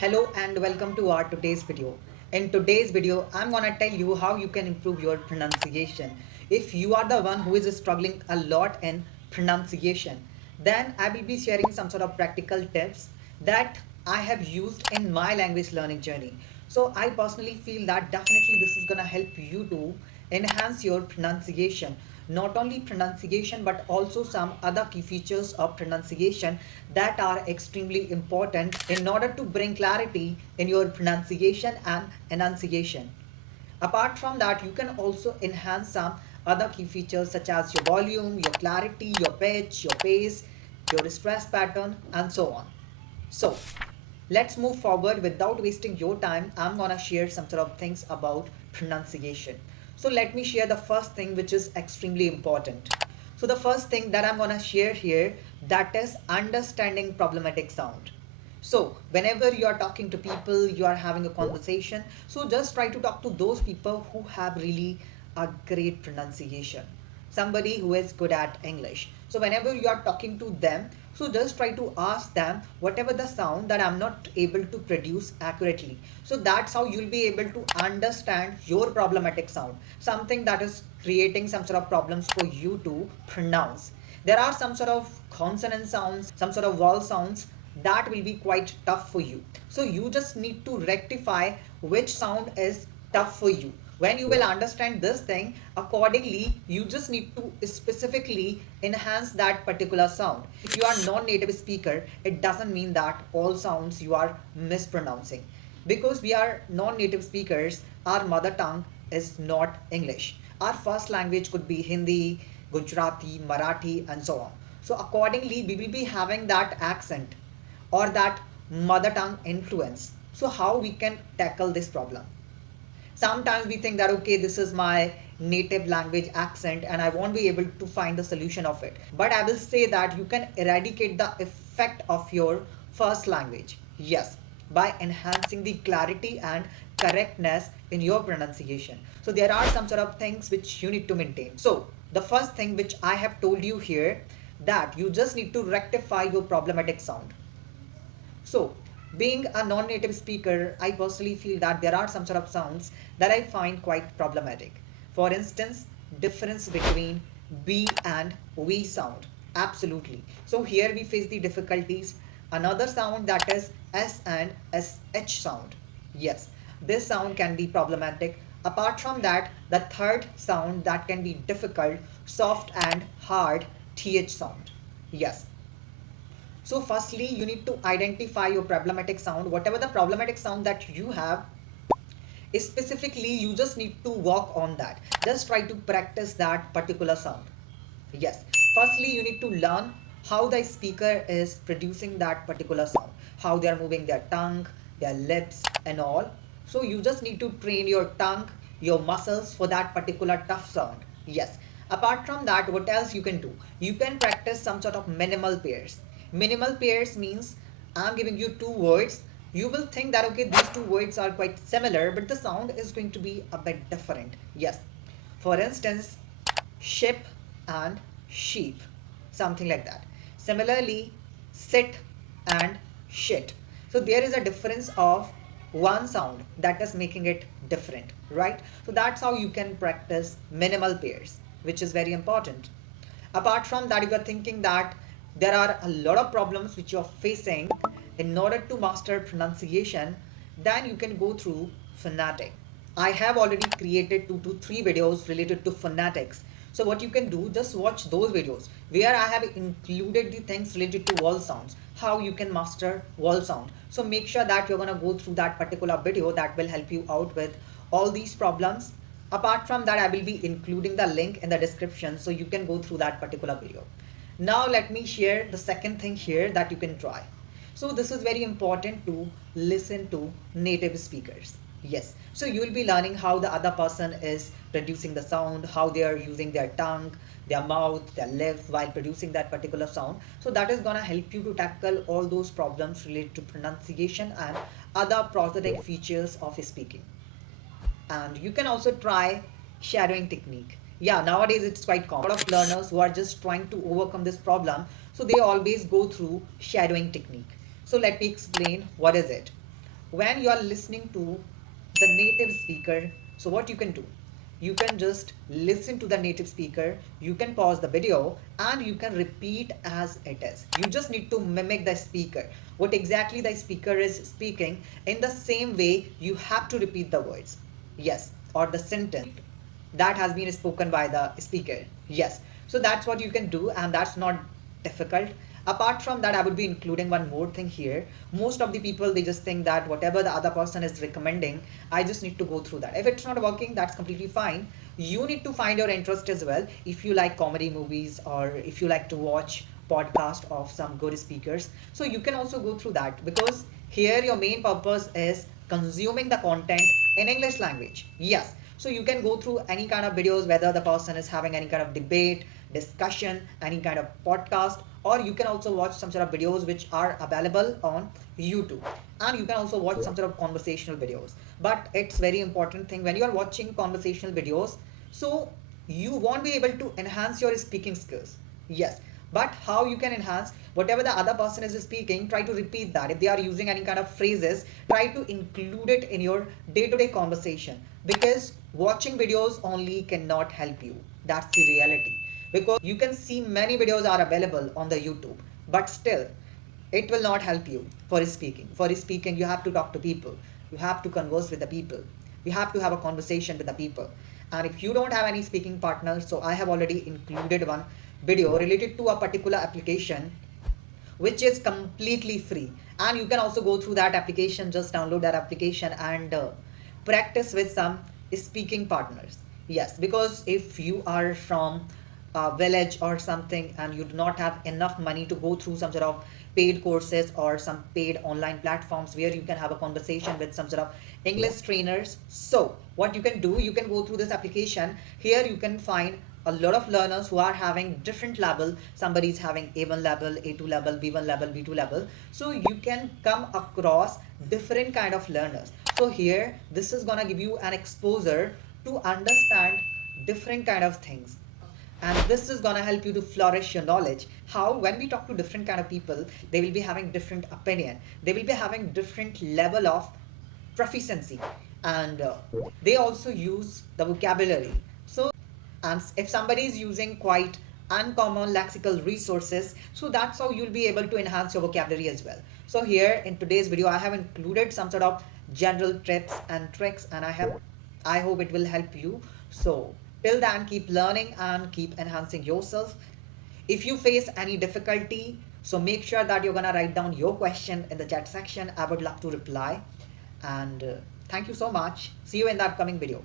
Hello and welcome to our today's video. In today's video, I'm gonna tell you how you can improve your pronunciation. If you are the one who is struggling a lot in pronunciation, then I will be sharing some sort of practical tips that I have used in my language learning journey. So I personally feel that definitely this is gonna help you to enhance your pronunciation. Not only pronunciation but also some other key features of pronunciation that are extremely important in order to bring clarity in your pronunciation and enunciation. Apart from that, you can also enhance some other key features such as your volume, your clarity, your pitch, your pace, your stress pattern, and so on. So, let's move forward without wasting your time. I'm gonna share some sort of things about pronunciation. So, let me share the first thing which is extremely important. So, the first thing that I'm gonna share here, that is understanding problematic sound. So, whenever you are talking to people, you are having a conversation, so just try to talk to those people who have really a great pronunciation. Somebody who is good at English. So, whenever you are talking to them, so just try to ask them whatever the sound that I'm not able to produce accurately. So, that's how you'll be able to understand your problematic sound, something that is creating some sort of problems for you to pronounce. There are some sort of consonant sounds, some sort of vowel sounds that will be quite tough for you. So you just need to rectify which sound is tough for you. When you will understand this thing, accordingly, you just need to specifically enhance that particular sound. If you are non-native speaker, it doesn't mean that all sounds you are mispronouncing. Because we are non-native speakers, our mother tongue is not English. Our first language could be Hindi, Gujarati, Marathi, and so on. So accordingly, we will be having that accent or that mother tongue influence. So how we can tackle this problem? Sometimes we think that okay, this is my native language accent and I won't be able to find the solution of it. But I will say that you can eradicate the effect of your first language. Yes, by enhancing the clarity and correctness in your pronunciation. So there are some sort of things which you need to maintain. So the first thing which I have told you here, that you just need to rectify your problematic sound. So, being a non-native speaker, I personally feel that there are some sort of sounds that I find quite problematic. For instance, difference between B and V sound. Absolutely. So here we face the difficulties. Another sound, that is S and SH sound. Yes, this sound can be problematic. Apart from that, the third sound that can be difficult, soft and hard TH sound. Yes, so firstly, you need to identify your problematic sound. Whatever the problematic sound that you have, specifically, you just need to work on that. Just try to practice that particular sound. Yes. Firstly, you need to learn how the speaker is producing that particular sound, how they are moving their tongue, their lips, and all. So you just need to train your tongue, your muscles for that particular tough sound. Yes. Apart from that, what else you can do? You can practice some sort of minimal pairs. Minimal pairs means I'm giving you two words. You will think that okay, these two words are quite similar, but the sound is going to be a bit different. Yes. For instance, ship and sheep, something like that. Similarly, sit and shit. So there is a difference of one sound that is making it different, right? So that's how you can practice minimal pairs, which is very important. Apart from that, if you're thinking that there are a lot of problems which you're facing in order to master pronunciation, then you can go through phonetic. I have already created 2 to 3 videos related to phonetics. So what you can do, just watch those videos where I have included the things related to vowel sounds, how you can master vowel sound. So make sure that you're gonna go through that particular video that will help you out with all these problems. Apart from that, I will be including the link in the description so you can go through that particular video. Now let me share the second thing here that you can try. So this is very important to listen to native speakers. Yes. So you will be learning how the other person is producing the sound, how they are using their tongue, their mouth, their lips while producing that particular sound. So that is gonna help you to tackle all those problems related to pronunciation and other prosthetic features of speaking. And you can also try shadowing technique. Yeah, nowadays it's quite common. A lot of learners who are just trying to overcome this problem, so they always go through shadowing technique. So let me explain what is it. when you are listening to the native speaker, so what you can do, you can just listen to the native speaker, you can pause the video and you can repeat as it is. You just need to mimic the speaker, what exactly the speaker is speaking. In the same way you have to repeat the words, yes, or the sentence that has been spoken by the speaker. Yes, so that's what you can do and that's not difficult. Apart from that, I would be including one more thing here. Most of the people, they just think that whatever the other person is recommending, I just need to go through that. If it's not working, that's completely fine. You need to find your interest as well. If you like comedy movies or if you like to watch podcast of some good speakers, so you can also go through that, because here your main purpose is consuming the content in English language. Yes, so you can go through any kind of videos, whether the person is having any kind of debate, discussion, any kind of podcast, or you can also watch some sort of videos which are available on YouTube, and you can also watch some sort of conversational videos. But it's very important thing when you are watching conversational videos, so you won't be able to enhance your speaking skills. Yes, but how you can enhance, whatever the other person is speaking, try to repeat that. If they are using any kind of phrases, try to include it in your day-to-day conversation, because watching videos only cannot help you. That's the reality, because you can see many videos are available on the YouTube, but still it will not help you for speaking. For speaking, you have to talk to people, you have to converse with the people, you have to have a conversation with the people. And if you don't have any speaking partner, so I have already included one video related to a particular application which is completely free, and you can also go through that application, just download that application and practice with some speaking partners. Yes, because if you are from a village or something and you do not have enough money to go through some sort of paid courses or some paid online platforms where you can have a conversation with some sort of English trainers, so what you can do, you can go through this application. Here you can find a lot of learners who are having different level. Somebody is having A1 level, A2 level, B1 level, B2 level, so you can come across different kind of learners. So here this is gonna give you an exposure to understand different kind of things, and this is gonna help you to flourish your knowledge. How, when we talk to different kind of people, they will be having different opinion, they will be having different level of proficiency, and they also use the vocabulary. So, and if somebody is using quite uncommon lexical resources, so that's how you'll be able to enhance your vocabulary as well. So here in today's video, I have included some sort of general tips and tricks, and I hope it will help you. So till then, keep learning and keep enhancing yourself. If you face any difficulty, so make sure that you're gonna write down your question in the chat section. I would love to reply. And thank you so much. See you in the upcoming video.